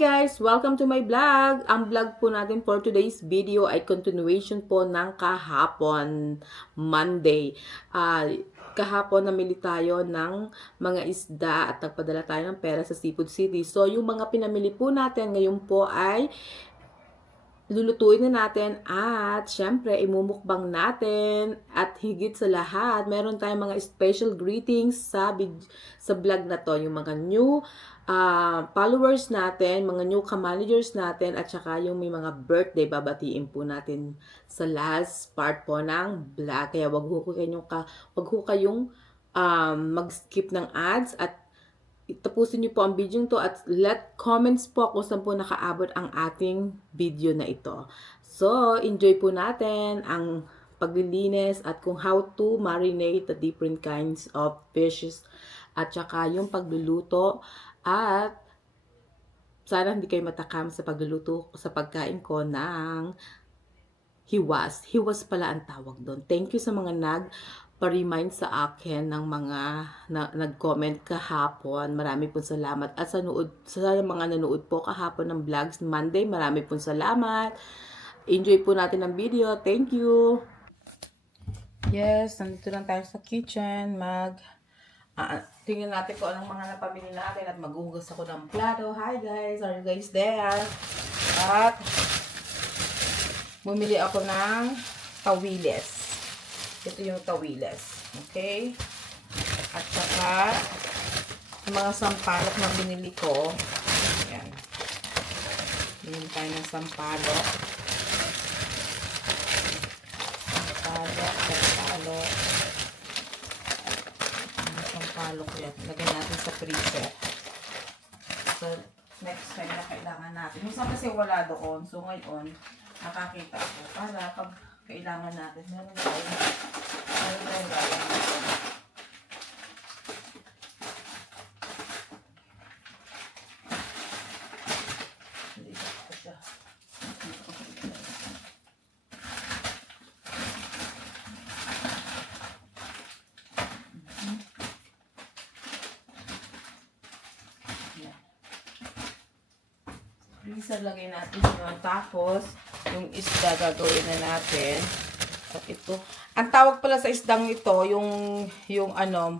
guys! Welcome to my vlog! Ang vlog po natin for today's video ay continuation po ng kahapon, Monday. Kahapon namili tayo ng mga isda at nagpadala tayo ng pera sa Seafood City. So, yung mga pinamili po natin ngayon po ay lulutuin na natin at syempre imumukbang natin at higit sa lahat meron tayong mga special greetings sa vlog na to, yung mga new followers natin, mga new ka-managers natin at saka yung may mga birthday babatiin po natin sa last part po ng vlog. Kaya wag ho kayong mag-skip ng ads at tapusin niyo po ang video to at let comments po kung saan po nakaabot ang ating video na ito. So, enjoy po natin ang paglilinis at kung how to marinate the different kinds of fishes at saka yung pagluluto at sana hindi kayo matakam sa pagluluto sa pagkain ko ng hiwas. Hiwas pala ang tawag doon. Thank you sa mga pa-remind sa akin ng mga nag-comment kahapon. Marami pong salamat. At sa mga nanood po kahapon ng vlogs Monday, marami pong salamat. Enjoy po natin ang video. Thank you! Yes, nandito lang tayo sa kitchen. Tingnan natin kung anong mga napamili natin at maghuhugas ako ng plato. Hi guys! Are you guys there? At bumili ako ng tawiles. Ito yung tawiles. Okay? At saka, yung mga sampalok na binili ko. Ayan. Binili tayo ng sampalok. Sampalok yan. Lagyan natin sa freezer. So, next time na kailangan natin. Minsan kasi wala doon. So, ngayon, nakakita ako. Para pag kailangan natin. Meron tayong gawin. Hindi ko siya. Freezer lagay natin yun. Tapos, yung isda gagawin na natin. At ito. Ang tawag pala sa isdang ito, yung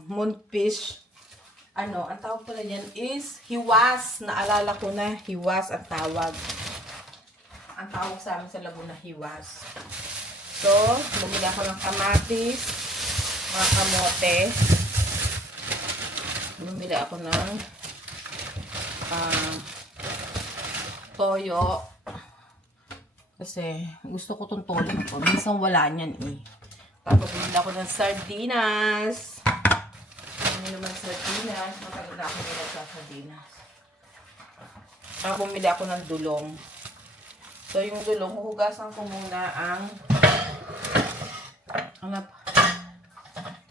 moonfish. Ang tawag pala yan is hiwas. Naalala ko na, hiwas ang tawag. Ang tawag sa amin sa Laguna, hiwas. So, bumili ako ng kamatis, mga kamote. Bumili ako ng toyo. Kasi gusto ko itong toyo ko. Minsan wala niyan eh. Tapos bumili ako ng sardinas. Ano naman sardinas? Matagal na ako nila sa sardinas. Tapos bumili ako ng dulong. So yung dulong, huhugasan ko muna ang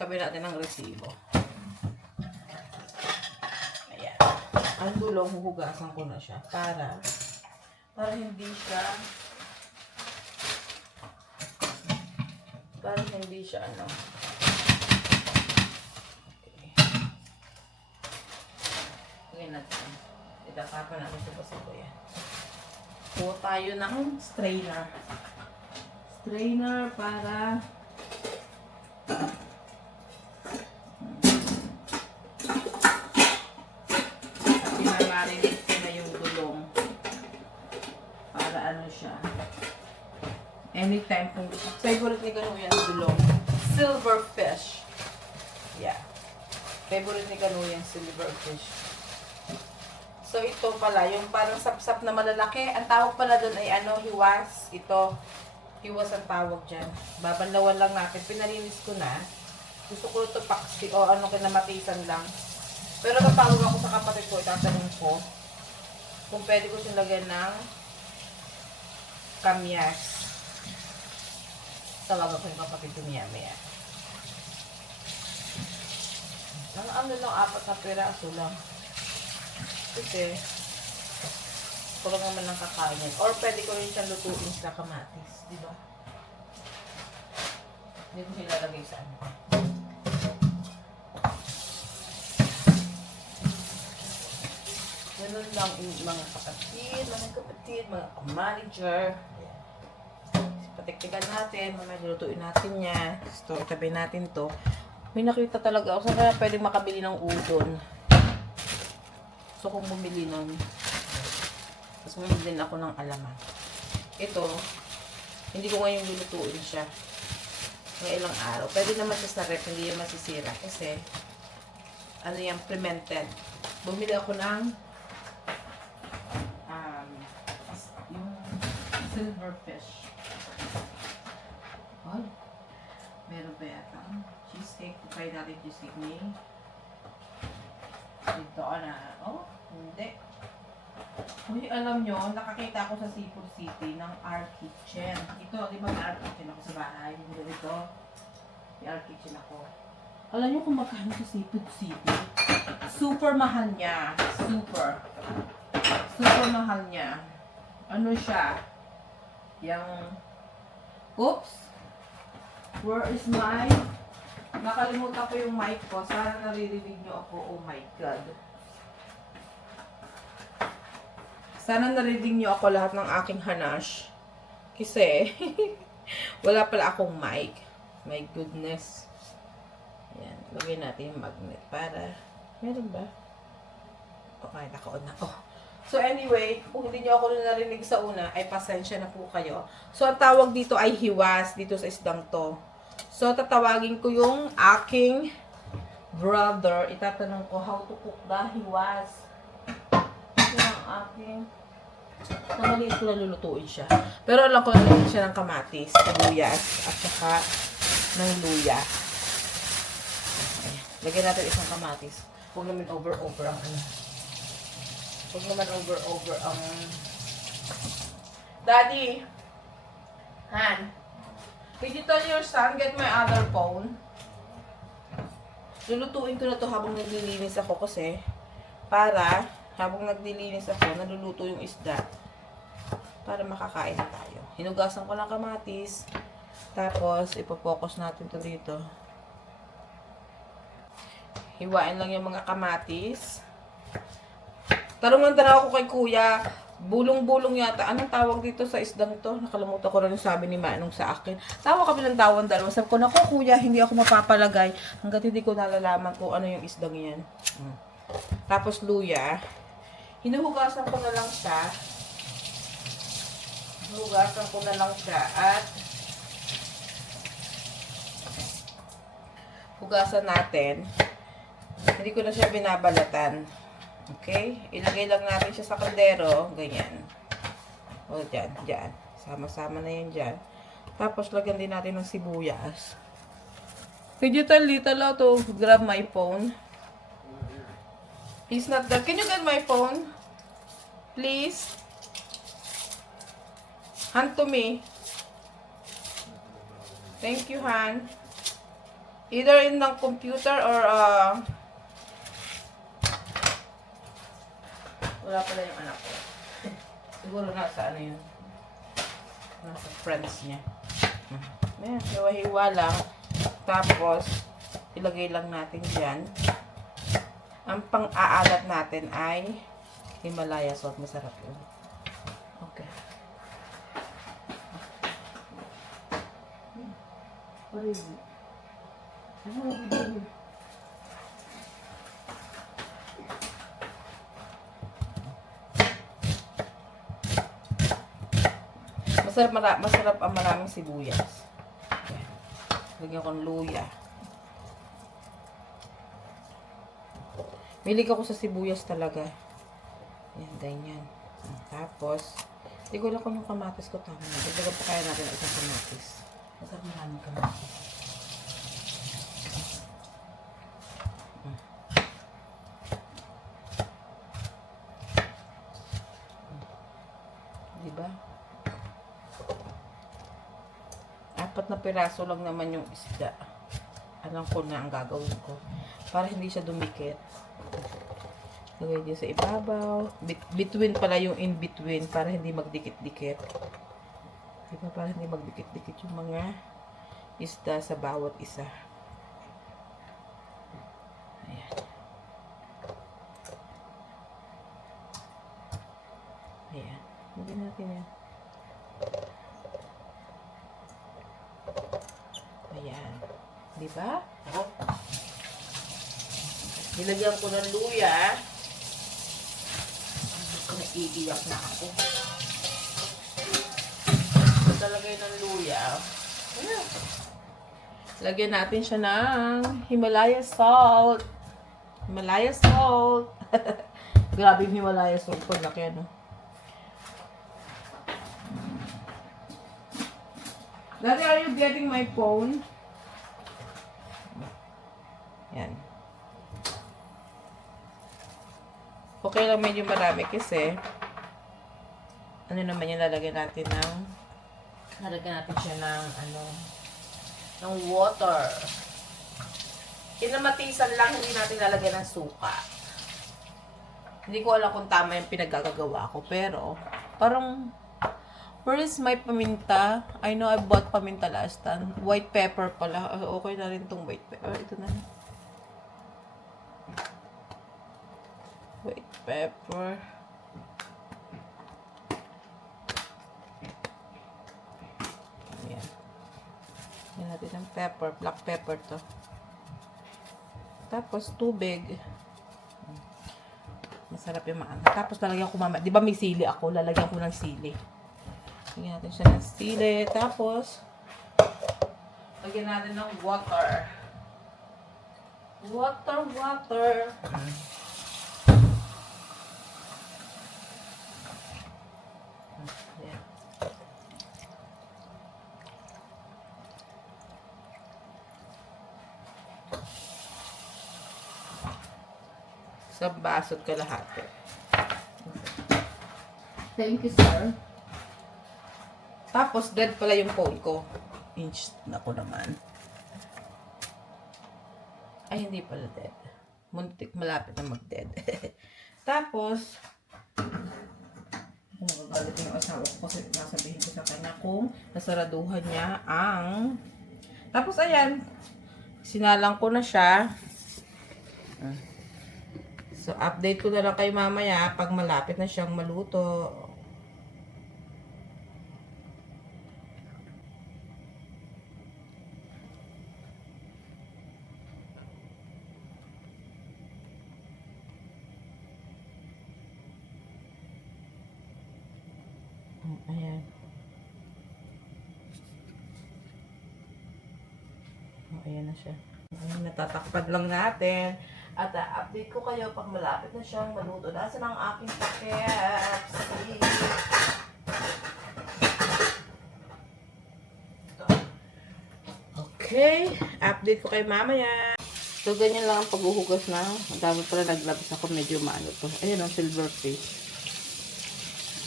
tabi natin ng resibo. Ayan. Ang dulong, huhugasan ko na siya para hindi siya Okay. Ngayon natin. Itatapan natin ito sa ko yan. Kuha tayo ng strainer. Strainer para at pinamarinate ko na yung gulong para siya. Anytime kung favorite ni Kanu yan dulong. Silverfish. Yeah. Favorite ni Kanu yan silverfish. So ito pala, yung parang sapsap na malalaki. Ang tawag pala doon ay hiwas. Ito, hiwas ang tawag dyan. Babanlawan lang natin. Pinalinis ko na. Gusto ko ito paksi o kinamatisan lang. Pero tatawag ako sa kapatid ko, itatanong ko kung pwede ko siyang lagyan ng kamyas. Tawagan ko yung kapatid ko maya-maya. Lang, 4 na piraso lang. Kasi, puro naman ng kakainin. Or pwede ko rin siyang lutuin sa kamatis. Diba? Hindi ko silalagay sa Yun ganun lang mga kapatid, mga manager. Patiktikan natin, mamaya lutuin natin yan. So, itabi natin to. May nakita talaga ako, saan kaya pwede makabili ng udon. So, kung bumili nun, tapos bumili din ako ng alaman. Ito, hindi ko ngayon lulutuin siya. May ilang araw. Pwede naman siya sa rep, hindi yan masisira. Kasi, ano yan, fermented. Bumili ako ng yung silverfish. Ay, meron ba yata? Cheesecake. Try natin cheesecake ni dito na. Oh, hindi. Uy, alam nyo, nakakita ako sa Seafood City ng R Kitchen. Ito, di ba may R Kitchen ako sa bahay? Hindi dito. May R Kitchen ako. Alam nyo kung magkano sa Seafood City? Super mahal niya. Super mahal niya. Ano siya? Yung, oops! Where is my... Nakalimutan ko yung mic ko. Sana naririnig nyo ako. Oh my God. Sana naririnig nyo ako lahat ng aking hanash. Kasi, wala pala akong mic. My goodness. Ayan. Lagyan natin yung magnet para... Meron ba? Okay, naka-on na. Oh. So anyway, kung hindi nyo ako narinig sa una, ay pasensya na po kayo. So ang tawag dito ay hiwas dito sa isdang to. So tatawagin ko yung aking brother. Itatanong ko how to cook the hiwas. Ito ang aking... Namaliit ko na lulutuin siya. Pero alam ko na siya ng kamatis, sibuyas, at saka ng luya. Ayan. Lagyan natin isang kamatis. Huwag naman over ang ano. Huwag naman over ang... Daddy! Han! Could you tell your son, get my other phone? Lulutuin ko na to habang naglilinis ako kasi para habang naglilinis ako, naluluto yung isda para makakain na tayo. Hinugasan ko ng kamatis. Tapos, ipopokus natin to dito. Hiwain lang yung mga kamatis. Tarungan ako kay kuya. Bulong-bulong yata. Anong tawag dito sa isdang to? Nakalimutan ko rin yung sabi ni Manong sa akin. Tawa kami ng tawan dalawa. Sabi ko, naku kuya, hindi ako mapapalagay hanggat hindi ko nalalaman kung ano yung isdang yan. Tapos luya. Hinuhugasan ko na lang siya. Hinuhugasan ko na lang siya at hugasan natin. Hindi ko na siya binabalatan. Okay? Ilagay lang natin siya sa kaldero. Ganyan. O, dyan. Sama-sama na yan dyan. Tapos, lagyan din natin ng sibuyas. Could you tell Little to grab my phone? He's not there. Can you get my phone? Please? Hand to me. Thank you, Han. Either in the computer or wala pala yung anak ko. Siguro nasa ano yun. Nasa friends niya. Ayan, hiwa-hiwa lang. Tapos, ilagay lang natin dyan. Ang pang-aalat natin ay Himalaya salt. Masarap yun. Okay. What is it? Masarap ang maraming sibuyas. Lagyan ko ng luya. Milig ako sa sibuyas talaga. Yan, ganyan. Tapos, hindi ko lang kung yung kamatis ko tama. Dagdagan pa kaya natin ang isang kamatis. Masarap maraming kamatis. Diba? 4 na piraso lang naman yung isda. Alam ko na ang gagawin ko. Para hindi siya dumikit. Lagay dyan sa ibabaw. Between pala yung in between. Para hindi magdikit-dikit. Diba? Para hindi magdikit-dikit yung mga isda sa bawat isa. Ayan. Di ba? Oh. Nilagyan ko ng luya. Naiiyak na ako. Talagay ng luya. Ayan. Lagyan natin siya ng Himalaya salt. Himalaya salt. Grabe yung Himalaya salt ko. Laki ano. Daddy, are you getting my phone? Yan. Okay lang medyo marami kasi ano naman yung lalagyan natin siya ng ng water. Kinamatisan lang, hindi natin lalagyan ng suka. Hindi ko alam kung tama yung pinagagagawa ko, pero parang where is my paminta? I know I bought paminta last time. White pepper pala. Okay na rin tong white pepper. Ito na. White pepper. Ayan. Yan natin ang pepper. Black pepper to. Tapos tubig. Masarap yung maanghang. Tapos lalagyan ko mamaya. Di ba may sili ako? Lalagyan ko ng sili. Lagyan natin siya ng sili. Tapos lagyan natin ng water. Water. Ayan. Sa basot kalahati. Thank you, sir. Tapos, dead pala yung phone ko. Inch na ko naman. Ay, hindi pala dead. Muntik, malapit na mag-dead. Tapos, magagalit yung asawa ko kasi nasabihin ko sa kanya kung nasaraduhan niya ang... Tapos, ayan. Sinalang ko na siya. So, update ko na lang kayo mamaya pag malapit na siyang maluto. Ayan. Ayan na siya. Ayan, natatakpan lang natin. At update ko kayo pag malapit na siyang maluto. Nasaan ang aking packet? Okay. Update ko kayo mamaya. So, ganyan lang ang paghuhugas na. Ang dami pala naglabas ako. Medyo maano to. Ayan ang silver fish.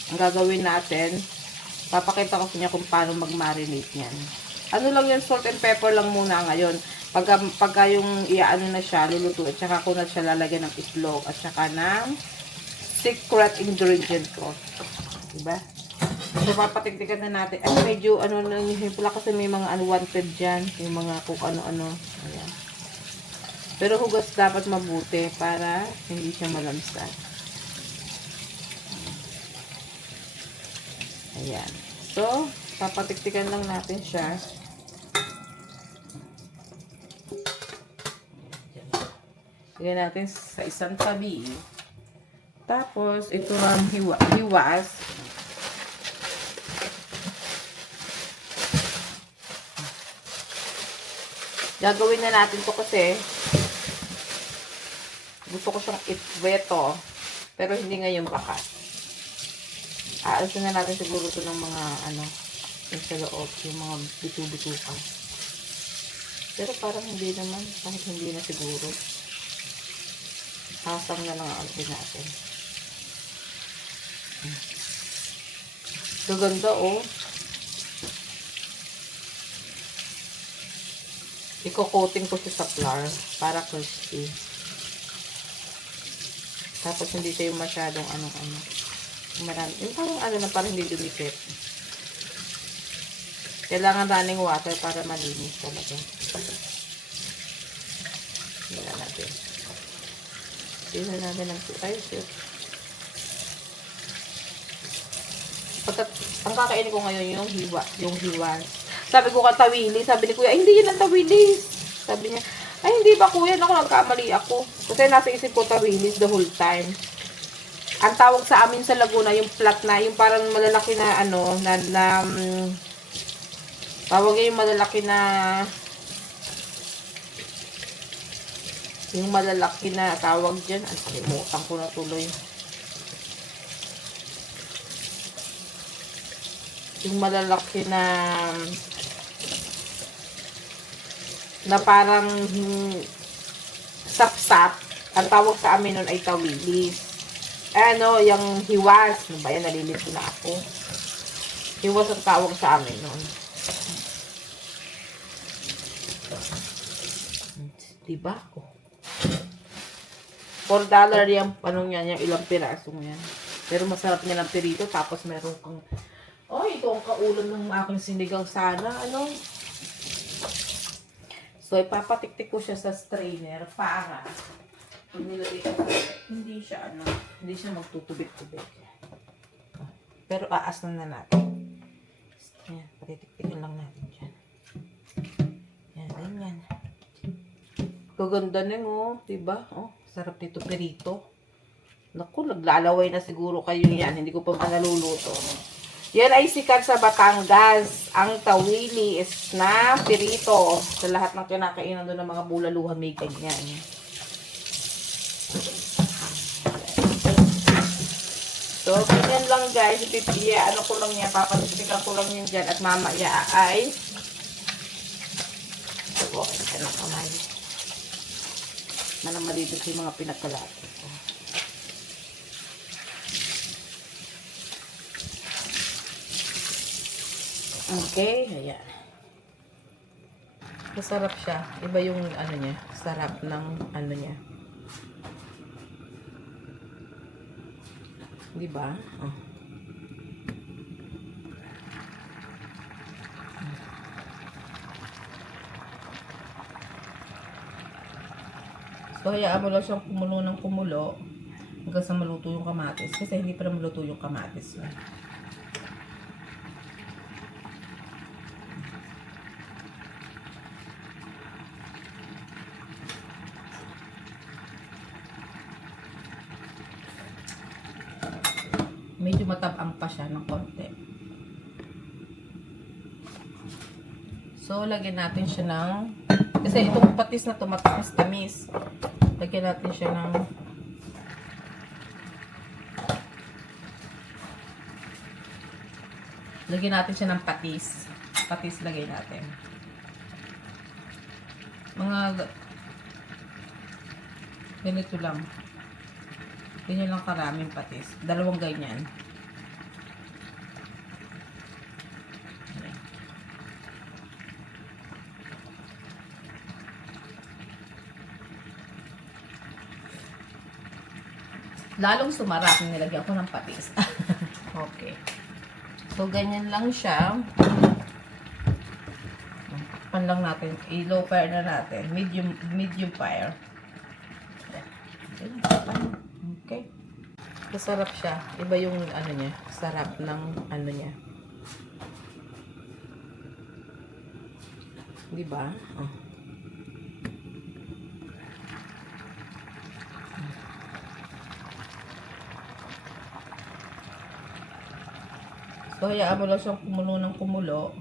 Ang gagawin natin, papakita ko sa inyo kung paano mag-marinate niyan. Ano lang yan, salt and pepper lang muna ngayon. Pagka yung iaano na siya, luluto, at saka ko na siya lalagyan ng itlog, at saka ng secret ingredient ko. Diba? So, papatiktikan na natin. Ay, medyo, na yung pula kasi may mga unwanted dyan. Yung mga kung ano-ano. Ayan. Pero hugas dapat mabuti para hindi siya malamsan. Ayan. So, papatiktikan lang natin siya. Lagyan natin sa isang tabi. Tapos, ito ang hiwas. Gagawin na natin to kasi gusto ko siyang itweto. Pero hindi ngayon bakas. Aalisin na natin siguro ito ng mga yung sa loob, yung mga bitu-bitukan. Pero parang hindi naman, kahit hindi na siguro. Hasang na lang ang alpin natin. So, ganda oh. Iko-coating ko siya sa flour para crispy. Tapos hindi tayo masyadong marami. Yung parang hindi dumikit. Kailangan running water para malinis talaga. Hila natin. Hila natin ng shit. Ang kakainin ko ngayon yung hiwas. Sabi ko tawili. Sabi ni Kuya, hindi yun ang tawilis. Sabi niya, ay hindi ba kuya, ako nagkamali ako. Kasi nasa isip ko tawilis the whole time. Ang tawag sa amin sa Laguna, yung flat na, yung parang malalaki na ano, tawag yung malalaki na, yung malalaki na tawag dyan. Ang kalimutan ko na tuloy. Yung malalaki na parang sapsap. Ang tawag sa amin nun ay tawilis. Ano, yung hiwas. Ano ba yan? Nalilito na ako. Hiwas ang tawag sa amin nun. Diba? Oh. $4 yung anong yan, yung ilang pirasong yan. Pero masarap niya ng pirito. Tapos meron kang, oh, ito ang kaulam ng aking sinigang sana. Ano? So, ipapatiktik ko siya sa strainer para pag nilagay ko, hindi siya magtutubig-tubig. Pero aas na natin. Yan, patitiktikin lang natin dyan. Yan, ganyan. Kaganda neng, oh. Diba? Oh, sarap nito perito. Naku, naglalaway na siguro kayo yan. Hindi ko pa naluluto. Yan ay sikat sa Batangas. Ang tawili is na perito. Sa lahat ng kinakainan doon ng mga bulaluhan may ganyan. So, ganyan lang guys. Ano ko lang yan. Papatipikan ko lang yan dyan. At mamaya ay okay ka na kamay. Naman dito sa mga pinagkalati ko. Okay, ayan. Masarap siya. Iba yung ano niya. Sarap ng ano niya. Diba? Oh. So, hayaan mo lang siyang kumulo ng kumulo hanggang sa maluto yung kamatis. Kasi hindi pa maluto yung kamatis. Medyo matabang pa siya ng konti. So, lagyan natin siya ng, kasi itong patis na tumatamis-tamis. Lagyan natin siya ng, lagyan natin siya ng patis. Patis lagay natin. Mga, ganito lang. Ganyan lang karaming patis. 2 ganyan. Lalong sumarap yung nilagyan ko ng patis. Okay. So, ganyan lang siya. Pan lang natin. I-low fire na natin. Medium fire. Okay. Masarap siya. Iba yung ano niya. Sarap ng ano niya. Diba? Oh. So, hayaan mo lang siyang kumulo ng kumulo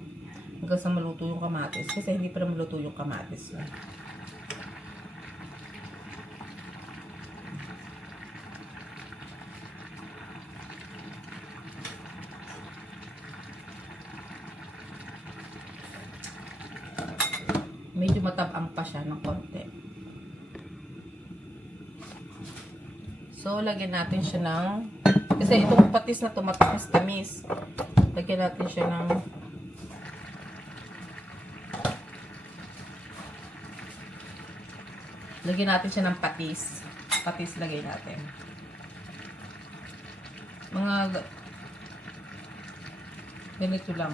hanggang sa maluto yung kamatis. Kasi hindi pa maluto yung kamatis. Medyo matabang pa siya ng konti. So, lagyan natin siya ng, kasi itong patis na tumatamis-tamis. Lagyan natin siya ng, lagyan natin siya ng patis. Patis lagay natin. Mga, ganito lang.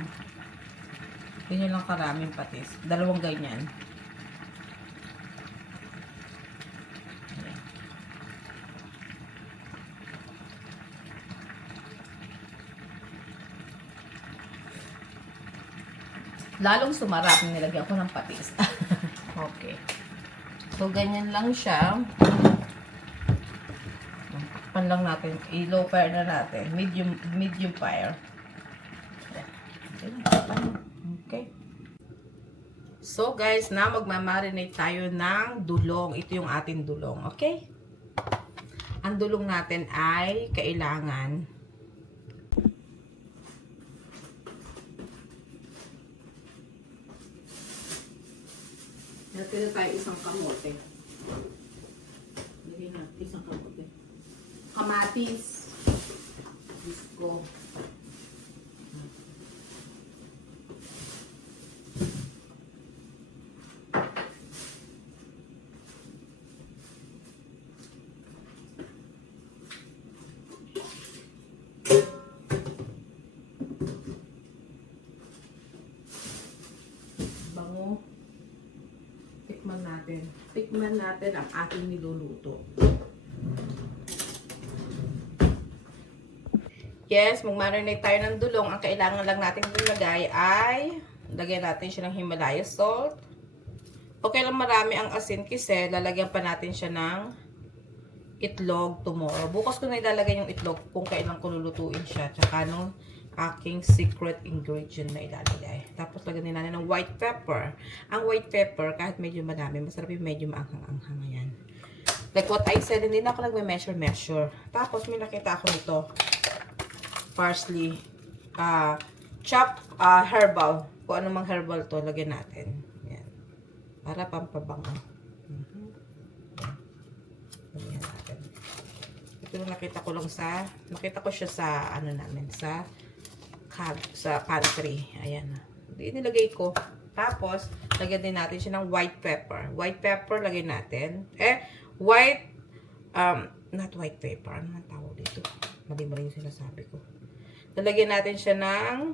Ganyan lang karaming patis. 2 ganyan. Lalong sumarap yung nilagyan ko ng patis. Okay. So, ganyan lang siya. Takpan lang natin. I-low fire na natin. Medium fire. Okay. So, guys, na magmamarinate tayo ng dulong. Ito yung ating dulong. Okay? Ang dulong natin ay kailangan natin tayo isang kamote. Lagyan natin isang kamote. Kamatis. Disco. Bango. Tikman natin ang ating niluluto. Yes, mag-marinate tayo ng dulong. Ang kailangan lang natin ilagay ay lagyan natin siya ng Himalaya salt. Okay lang marami ang asin kasi lalagyan pa natin siya ng itlog tomorrow. Bukas ko na ilalagay yung itlog kung kailan ko lulutuin siya. Tsaka nung aking secret ingredient na ilalagay. Tapos lagyan din natin ng white pepper. Ang white pepper, kahit medyo madami, masarap yung medyo maanghang-anghang yan. Like what I said, hindi na ako nagme-measure. Tapos may nakita ako nito. Parsley. Chopped herbal. Kung ano mang herbal to, lagyan natin. Yan. Para pampabango. Lagyan natin. Ito nakita ko siya sa, ano namin, sa pantry. Ayan. Nilagay ko. Tapos, lagyan din natin siya ng white pepper. White pepper, lagyan natin. Not white pepper. Ano man tawag dito? Mali-mali yung sinasabi ko. Lalagyan natin siya ng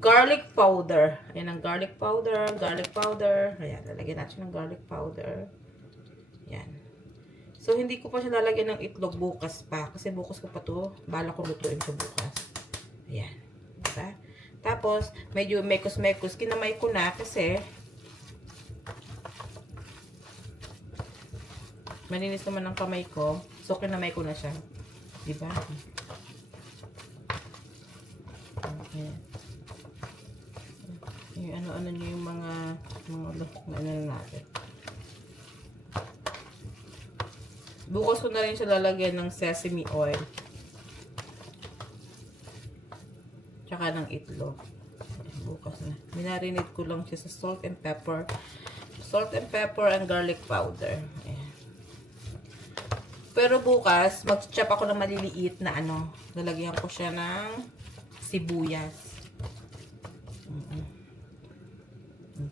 garlic powder. Ayan ang garlic powder. Ayan, lalagyan natin siya ng garlic powder. Ayan. So, hindi ko pa siya lalagyan ng itlog bukas pa. Kasi bukas ko pa to. Bala ko lutuin ito bukas. Ayan. Diba? Tapos, medyo mekos-mekos. Kinamay ko na kasi malinis naman ang kamay ko. So, kinamay ko na siya. Diba? Ayan. Yung ano-ano nyo yung mga ano natin. Bukas ko na rin siya lalagyan ng sesame oil. Tsaka ng itlog. Bukas na. Minarinate ko lang siya sa salt and pepper. Salt and pepper and garlic powder. Ayan. Pero bukas, mag-chop ako ng maliliit na ano. Lalagyan ko siya ng sibuyas.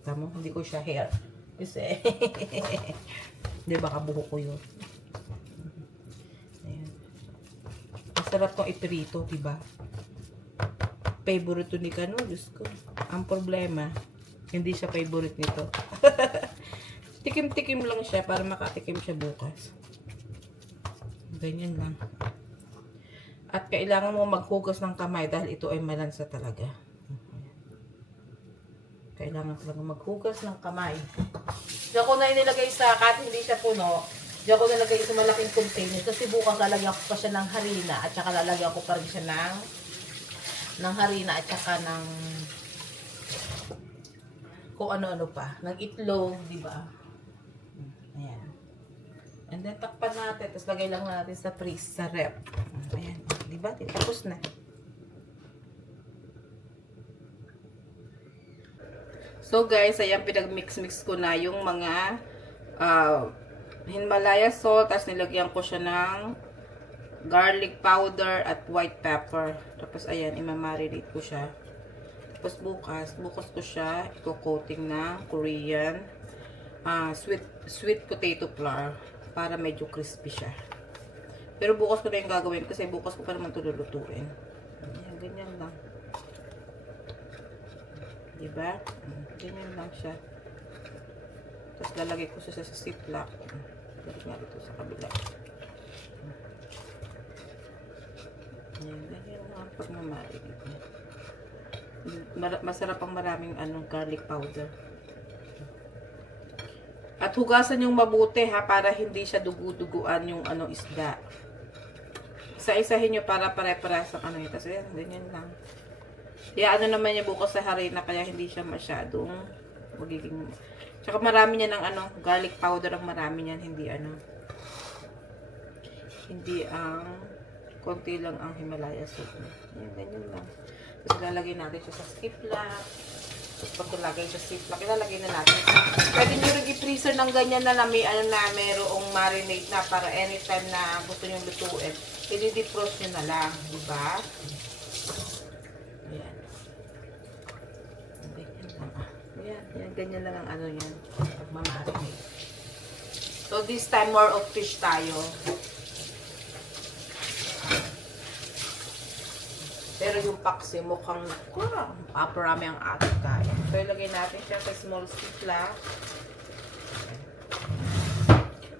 Tama, hindi ko siya hair. Kasi, di baka buhok ko yun. Ayan. Masarap tong iprito, diba? Favorite ni Kano, Diyos ko. Ang problema, hindi siya favorite nito. Tikim-tikim lang siya para makatikim siya bukas. Ganyan lang. At kailangan mo maghugas ng kamay dahil ito ay malansa talaga. Kailangan talaga maghugas ng kamay. Diyan ko na inilagay sa, kahit hindi siya puno, diyan ko nilagay sa malaking container kasi bukas lalagyan ko pa siya ng harina at saka lalagyan ko pa rin siya ng harina at saka ng kung ano-ano pa. Ng itlog, di ba? Ayan. And then, takpan natin. Tapos, lagay lang natin sa freeze, sa rep. Ayan. Di ba? Tapos na. So, guys, ayan, pinag-mix-mix ko na yung mga Himalaya salt. Tapos, nilagyan ko siya ng garlic powder at white pepper. Tapos, ayan, imamarinate ko siya. Tapos, bukas ko siya i-coating na Korean sweet potato flour para medyo crispy siya. Pero bukas ko na yung gagawin kasi bukas ko pa naman ito lulutuin. Ayan, ganyan lang. Diba? Ganyan lang siya. Tapos lalagay ko siya sa ziplock. Balik nga dito sa kabila. Ayan, ganyan lang pag mamarinate niya. Masarap ang maraming garlic powder. At hugasan yung mabuti ha, para hindi siya dugu-duguan yung ano isda. Isa-isahin nyo para pare-parehas ang ano ito. So yan, ganyan lang. Kaya ano naman niya bukas sa harina, kaya hindi siya masyadong magiging... Tsaka marami niya ng ano, garlic powder ang marami niyan, hindi ano. Hindi ang konti lang ang Himalaya salt. Yan, ganyan lang. Tapos lalagay natin siya sa skiplock. Tapos pag ilagay sa ziplock, ilalagay na natin. Pwede nyo rin i-freezer ng ganyan na may ano na, merong marinate na para anytime na gusto nyo lutuin. I-defrost nyo na lang, di ba? Ayan. Ganyan lang. Ayan, ganyan lang ang ano yan. Pag mamarinate. So this time, more of fish tayo. Pero yung paksi mukhang paparami ang ating kaya. So, ilagay natin siya sa small ziplock.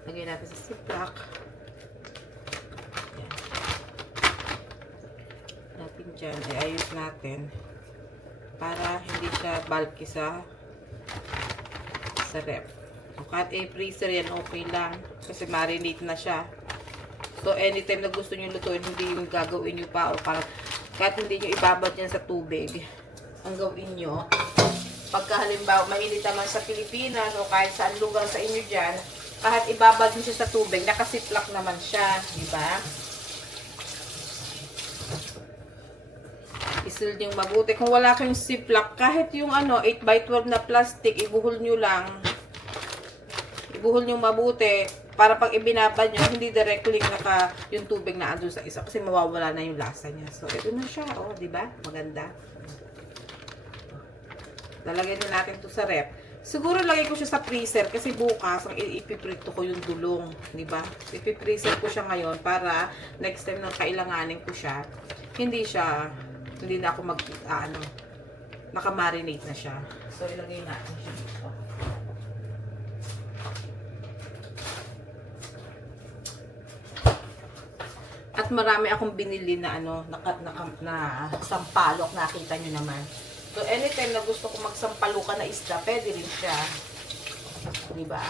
Lagay natin sa ziplock. Yan. Natin dyan. Iayos natin. Para hindi siya bulky sa rep. Kahit i-freezer yan, okay lang. Kasi marinate na siya. So, anytime na gusto nyo lutuin, hindi yung gagawin nyo pa o parang kahit hindi nyo ibabad yan sa tubig, ang gawin nyo, pagka halimbawa mainit naman sa Pilipinas o kahit saan lugar sa inyo dyan, kahit ibabad nyo siya sa tubig, nakasiplak naman siya, di ba? Isil nyo mabuti. Kung wala kayong ziplock, kahit yung ano, 8x12 na plastic, ibuhol nyo lang. Ibuhol nyo mabuti. Para pag ibinabad nyo, hindi directly yung tubig na andun sa isa. Kasi mawawala na yung lasa niya. So, ito na siya. Oh, di ba? Maganda. Lalagyan na natin to sa rep. Siguro lagay ko siya sa freezer kasi bukas ang ipiprito ko yung dulong. Di ba? Ipipreser ko siya ngayon para next time na kailanganin ko siya, hindi na ako nakamarinate na siya. So, ilagay natin siya dito. At marami akong binili na na sampalok, nakita nyo naman. So, anytime na gusto ko magsampalukan na isda, pwede rin siya. Diba?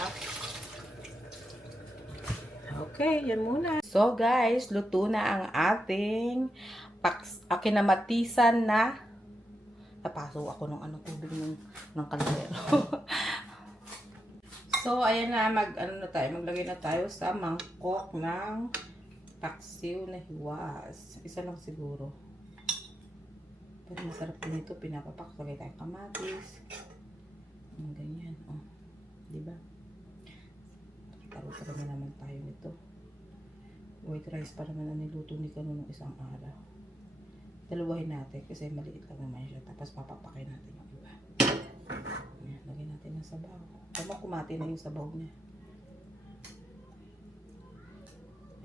Okay, yan muna. So, guys, luto na ang ating kinamatisan na napaso ako ng tubig ng kaldero. So, ayan na, maglagay na tayo sa mangkok ng paksiw na hiwas. Isa lang siguro. Pero masarap din ito. Pinapapak. Lagay tayong kamatis. Ganyan. Oh. Diba? Taro-taro na naman tayo nito. White rice pa naman na niluto ni Kano nung isang araw. Dalawahin natin kasi maliit lang naman siya. Tapos papapakin natin yung iba. Ayan, lagay natin ng sabaw. Tama, kumati na yung sabaw niya.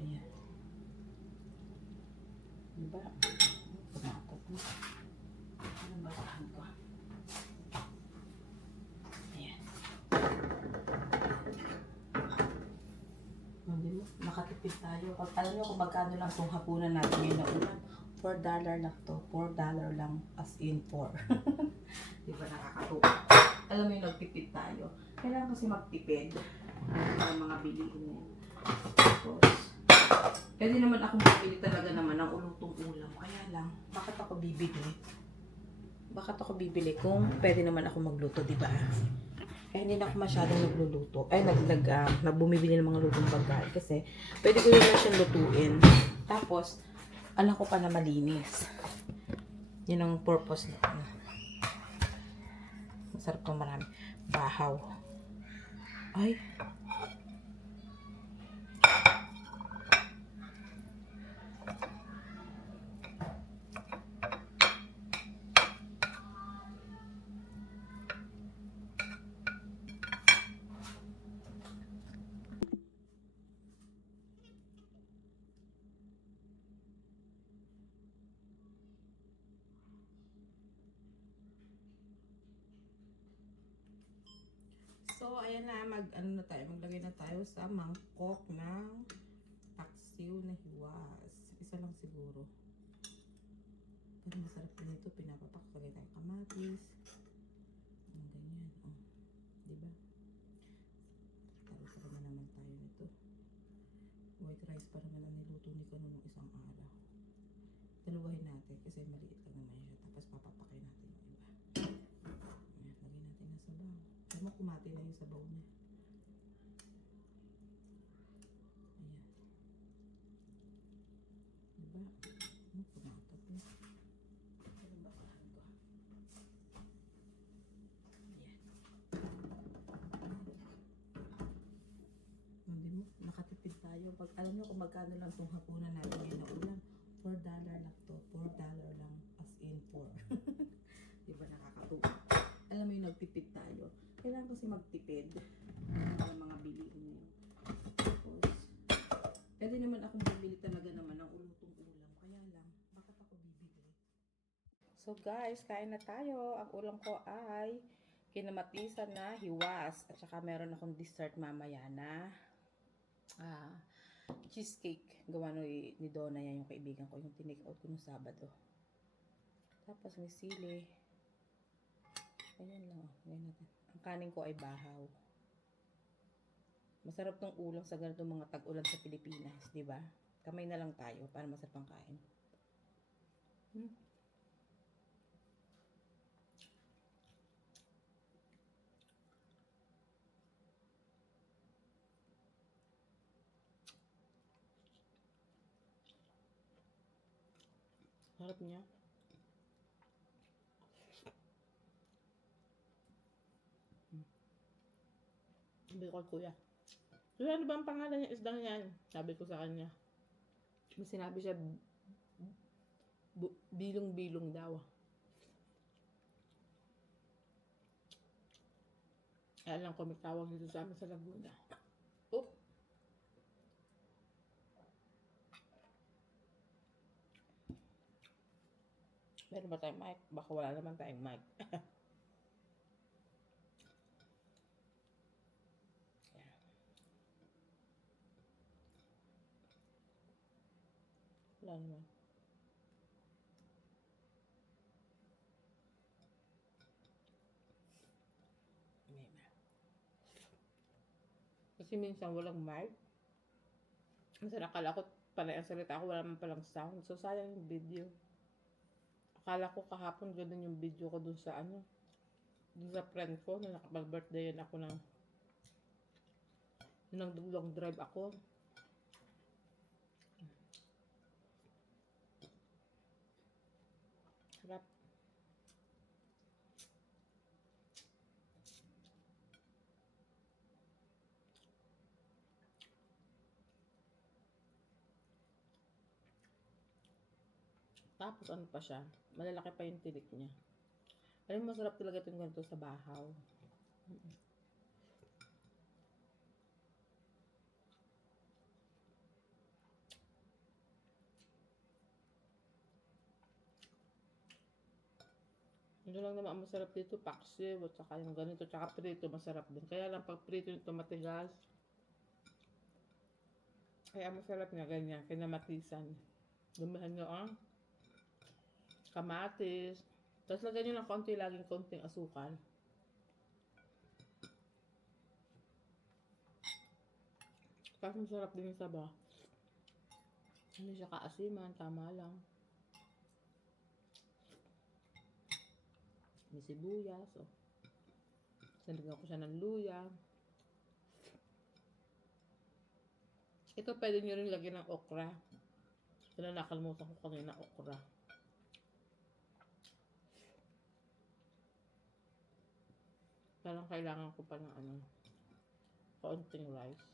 Ayan. Diba? Pumatot na. Anong basahan ko? Ayan. Nakatipid tayo. Pag alam nyo kung magkano lang itong hapunan natin ngayon na ulam, $4 lang to. $4 lang as in 4. Diba nakakatuwa? Alam mo yung nagtipid tayo. Kailangan kasi magtipid para mga bilihin na yun. Tapos, pwede naman akong bibili talaga naman ng ulutong ulam. Kaya lang, bakit ako bibili? Bakit ako bibili kung pwede naman ako magluto, di ba? Kaya hindi na ako masyadong nagluluto. Ay, bumibili ng mga lutong pagkain. Kasi, pwede ko naman siyang lutuin. Tapos, alam ko pa na malinis. Yun ang purpose nito. Masarap pa marami. Bahaw. Ay, so, ayan na, maglagay na tayo sa mangkok ng paksiw na hiwas. Isa lang siguro. Pero masarap din ito, pinapapak. Lagay tayong kamatis. Ganyan, oh. Diba? rice pa naman ang niluto ni Kano nung isang araw. Dalawahin natin kasi maliit lang naman siya. Tapos papapakay natin yung iba. Ayan, lagay natin na sabaw. Alam mo, kumati na yung sabaw niya. Ayan. Diba? Pumatot na. Pero bakahan ko. Ayan. Hindi mo, nakatipid tayo. Pag, alam nyo kung magkano lang itong hapunan natin ngayon na ulam. $4 lang to. $4 lang. As in 4. Diba nakakatuwa? Alam mo yung nagtipid tayo. Kailangan kasi magtipid. Para mga bilihin nyo. Tapos, pwede naman akong bumili talaga naman ng ulutong ulam. Kaya lang, bakit ako bibili? So guys, kain na tayo. Ang ulam ko ay kinamatisan na hiwas. At saka meron akong dessert mamaya na cheesecake. Gawa ni Donna yan, yung kaibigan ko. Yung tinake out ko nung Sabado. Tapos may sili. Ayan lang. Ayan natin. Ang kanin ko ay bahaw. Masarap tong ulam sa ganitong mga tag-ulan sa Pilipinas, di ba? Kamay na lang tayo para masarap ang kain. Sarap niya. Sabi ko, kuya. Kuya, ano ba ang pangalan niya isdang yan? Sabi ko sa kanya. May sinabi siya, bilong-bilong daw. Alam ko, may tawag dito sa amin sa Laguna. Oh! Meron ba tayong mic? Baka wala naman tayong mic. Wala naman. Kasi minsan walang mic. Minsan akala ko panay ang salita ko, wala naman palang sound. So sayang yung video. Akala ko kahapon ganun yung video ko dun sa dun sa friend ko na nakapag-birthday yan ako ng long drive ako. Sarap. Tapos ano pa siya, malalaki pa yung tinik niya. Alam mo, masarap talaga itong ganito sa bahaw. Ito lang naman ang masarap dito, paksiw, at saka yung ganito, tsaka prito, masarap din. Kaya lang pag prito nito matigas, kaya masarap niya ganyan, kinamatisan. Dumihan nyo ang kamatis. Tapos lagyan nyo ng konti, laging konting asukal. Tapos masarap din yung saba. Hindi siya kaasiman, tama lang. May sibuyas, oh. Sandagan ko siya ng luya. Ito pwede nyo rin lagyan ng okra. Ito na nakalimutan ko kanina, okra. Parang kailangan ko pa ng kaunting rice.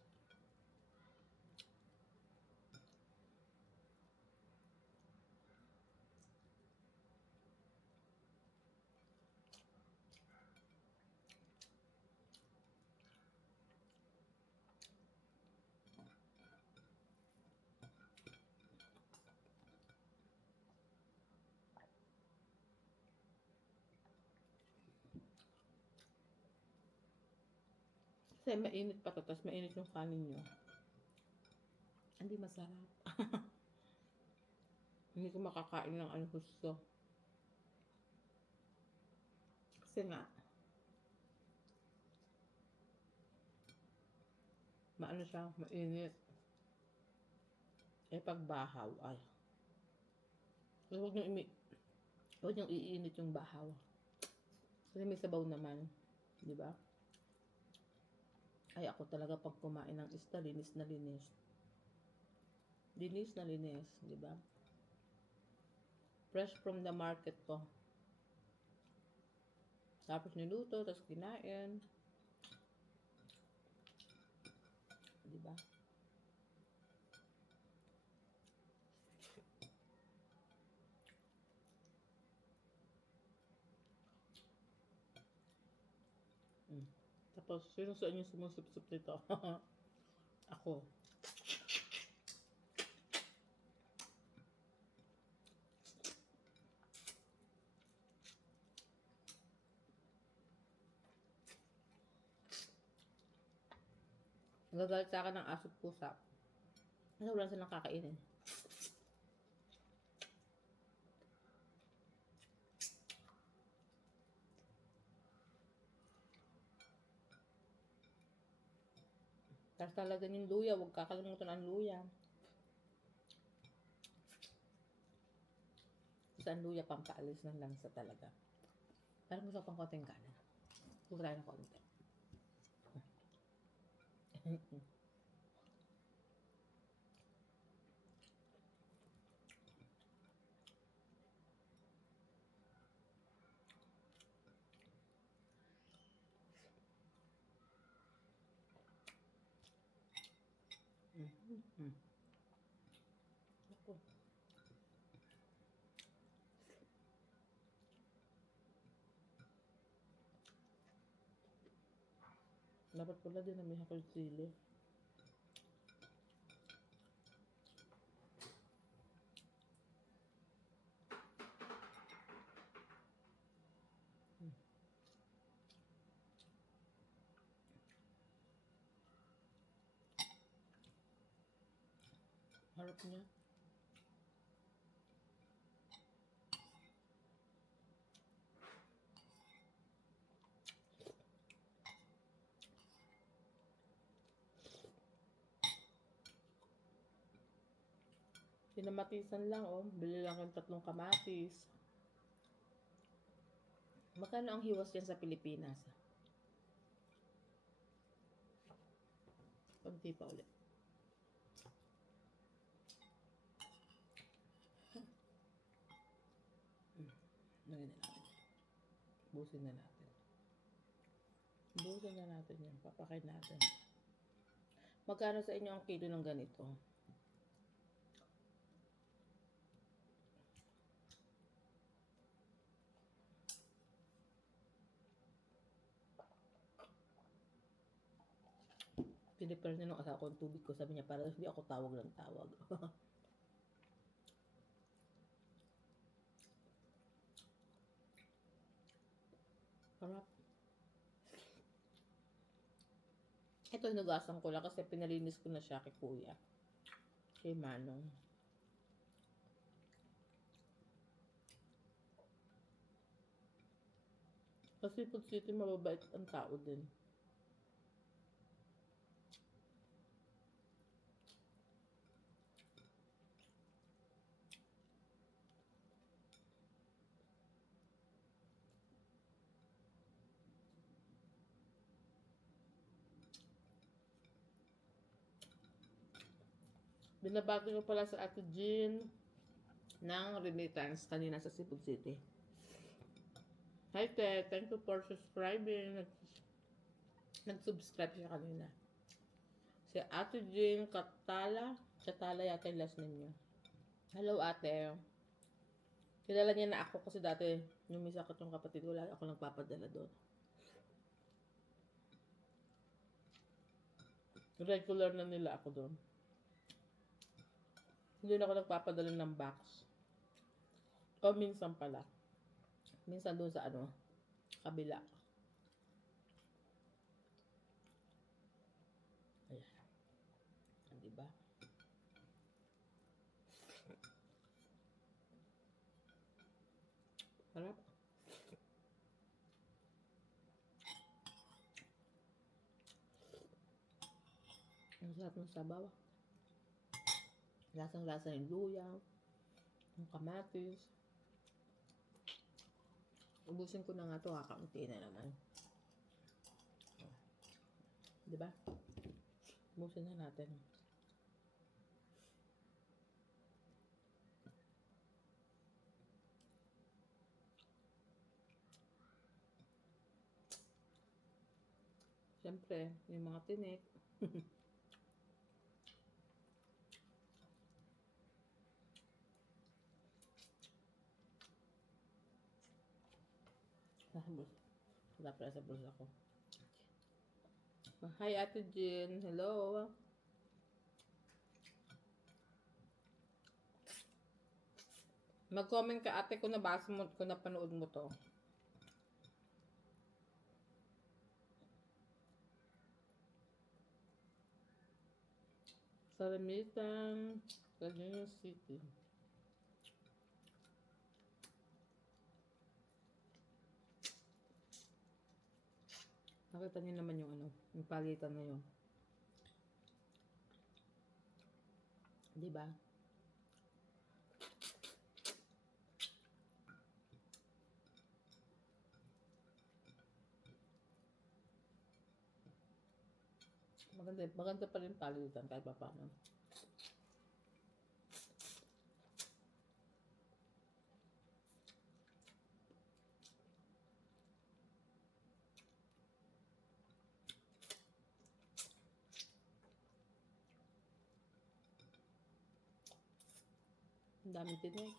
Kasi mainit pa to, tapos mainit yung kanin nyo. Hindi masarap. Hindi ko makakain ng gusto. Kasi nga, maano siya, mainit. Eh, pag bahaw, ay. Huwag niyong iinit yung bahaw. Kasi may sabaw naman. Di ba? Ay, ako talaga pag kumain ng isda, linis na linis. Linis na linis, di ba? Fresh from the market po. Tapos niluto, tapos kinain. Di ba? Tapos, sino sa inyo sumusip-sip nito? Ako. Nagagalit sa akin ng aso at pusa. Ano, wala silang kakainin. Tapos talaga yung luya, huwag kakalimutan ang luya. Kasi ang luya, pampaalis ng lansa talaga. Parang gusto ko pang konting kanin. Gusto tayo ng konti. Ako. Dapat pala din na may hakol sili. Harap niya. Pinamatisan lang, oh. Bili lang ng 3 kamatis. Magkano ang hiwas yan sa Pilipinas? Kunti pa ulit. Lagyan na natin. Busin na natin. Busin na natin yan. Papakain natin. Magkano sa inyo ang kilo ng ganito? Pinipare niya nung asawa ko ang tubig ko. Sabi niya, para hindi ako tawag ng tawag. Sarap. Ito, hinugasan ko lang kasi pinalinis ko na siya kay kuya. Kay Manong. Kasi Food City, mababait ang tao din. Binabati ko pala sa Ate Jean ng remittance kanina sa Cebu City. Hi, Te. Thank you for subscribing. Nag-subscribe siya kanina. Si Ate Jean Catala. Catala yata yung last name niya. Hello, Ate. Kilala niya na ako kasi dati yung may sakit yung kapatid ko, lagi ako nagpapadala doon. Regular na nila ako doon. Hindi na ako nagpapadala ng box. O minsan pala. Minsan doon sa kabila. Ayan. Diba? Harap. Ang sarap ng sabaw. Lasang-lasa yung luya, yung kamatis. Ubusin ko na nga ito, kakaunti na naman. Diba? Ubusin na natin. Siyempre, yung mga tinik. Wala pala sa bulsa ko. Hi, Ate Jean. Hello. Mag-comment ka, ate, kung nabasa mo, kung napanood mo to. Saramitan, Quezon City. Nakita niyo naman yung yung palitan na yun. Diba? Maganda pa rin palitan kahit pa paano. Ang daming tinik.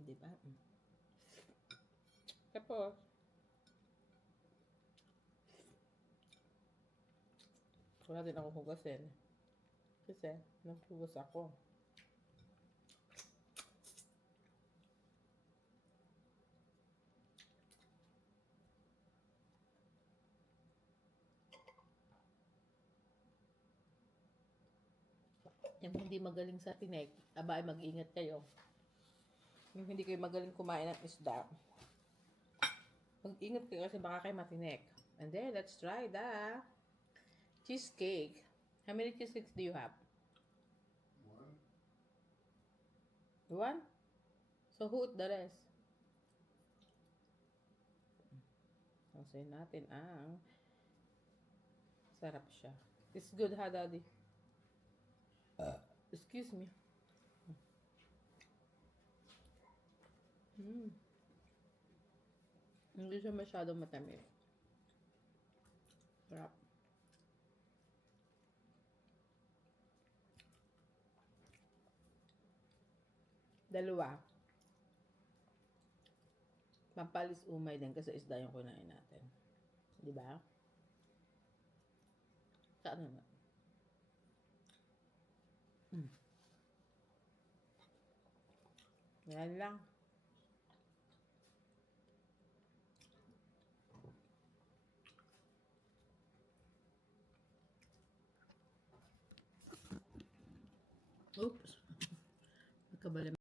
Diba? Tapos, wala din ako hugasin. Kasi, naghugas ako. Yung hindi magaling sa tinik, abay mag-ingat kayo. Yung hindi kayo magaling kumain ng isda, mag-ingat kayo kasi baka kayo matinik. And then, let's try the cheesecake. How many cheesecakes do you have? One? So, who ate the rest? Kasi natin ang sarap siya. It's good, ha, Daddy? Excuse me. Hindi siya masyadong matamis. Sarap. Dalawa. Pampalis umay din kasi isda yung kunain natin. Diba? Saan naman? Yan lang. Oops. Nagkabalim.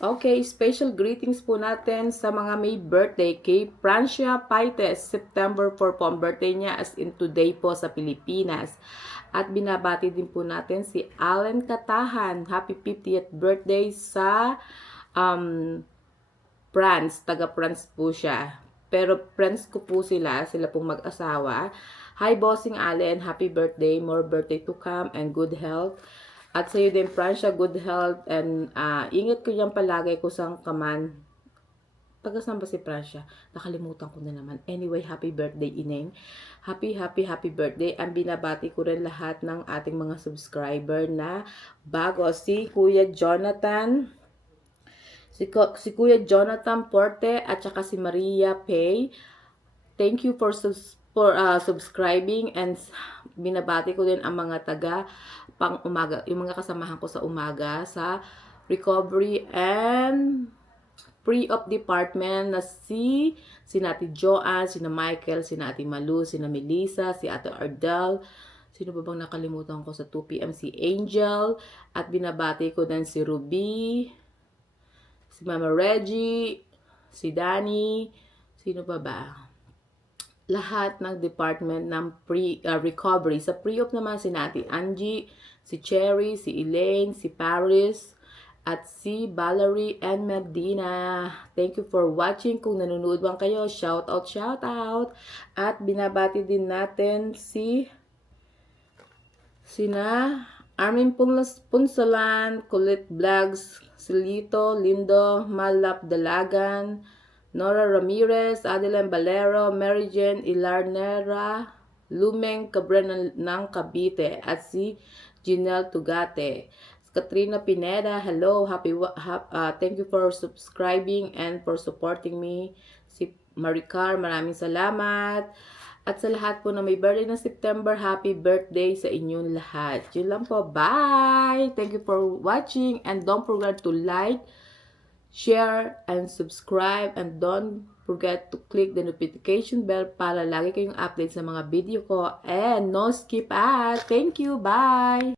Okay, special greetings po natin sa mga may birthday kay Francia Paites. September 4 po ang birthday niya, as in today po sa Pilipinas. At binabati din po natin si Allen Katahan. Happy 50th birthday sa France. Taga France po siya. Pero friends ko po sila pong mag-asawa. Hi Bossing Allen, happy birthday, more birthday to come and good health. At sa iyo din, Francia, good health and ingat ko yan palagay ko sa kaman. Taga-saan ba si Francia? Nakalimutan ko na naman. Anyway, happy birthday, Ineng. Happy birthday. Ang binabati ko rin lahat ng ating mga subscriber na bago. Si Kuya Jonathan, si Kuya Jonathan Porte at saka si Maria Pay. Thank you for subscribing, and binabati ko din ang mga taga pang umaga, yung mga kasamahan ko sa umaga sa recovery and pre-op department na si Ate Joanne, si Michael, si Ate Malu, si Melissa, si Ate Ardel. Sino ba bang nakalimutan ko sa 2 PM? Si Angel. At binabati ko din si Ruby, si Mama Reggie, si Danny, sino pa ba? Lahat ng department ng recovery. Sa pre-op naman si Nati Angie, si Cherry, si Elaine, si Paris, at si Valerie and Medina. Thank you for watching. Kung nanonood man kayo, shout out, shout out. At binabati din natin sina Armin Punsalan, Kulit Vlogs, Silito, Lindo, Malap Dalagan, Nora Ramirez, Adeline Valero, Mary Jane Ilarnera, Lumeng Cabrera ng Cavite, at si Janelle Tugate. Katrina Pineda, hello, thank you for subscribing and for supporting me. Si Maricar, maraming salamat. At sa lahat po na may birthday na September, happy birthday sa inyong lahat. Yun lang po, bye! Thank you for watching and don't forget to like, share, and subscribe, and don't forget to click the notification bell para lagi kayong update sa mga video ko, and no skip ads. Thank you, bye!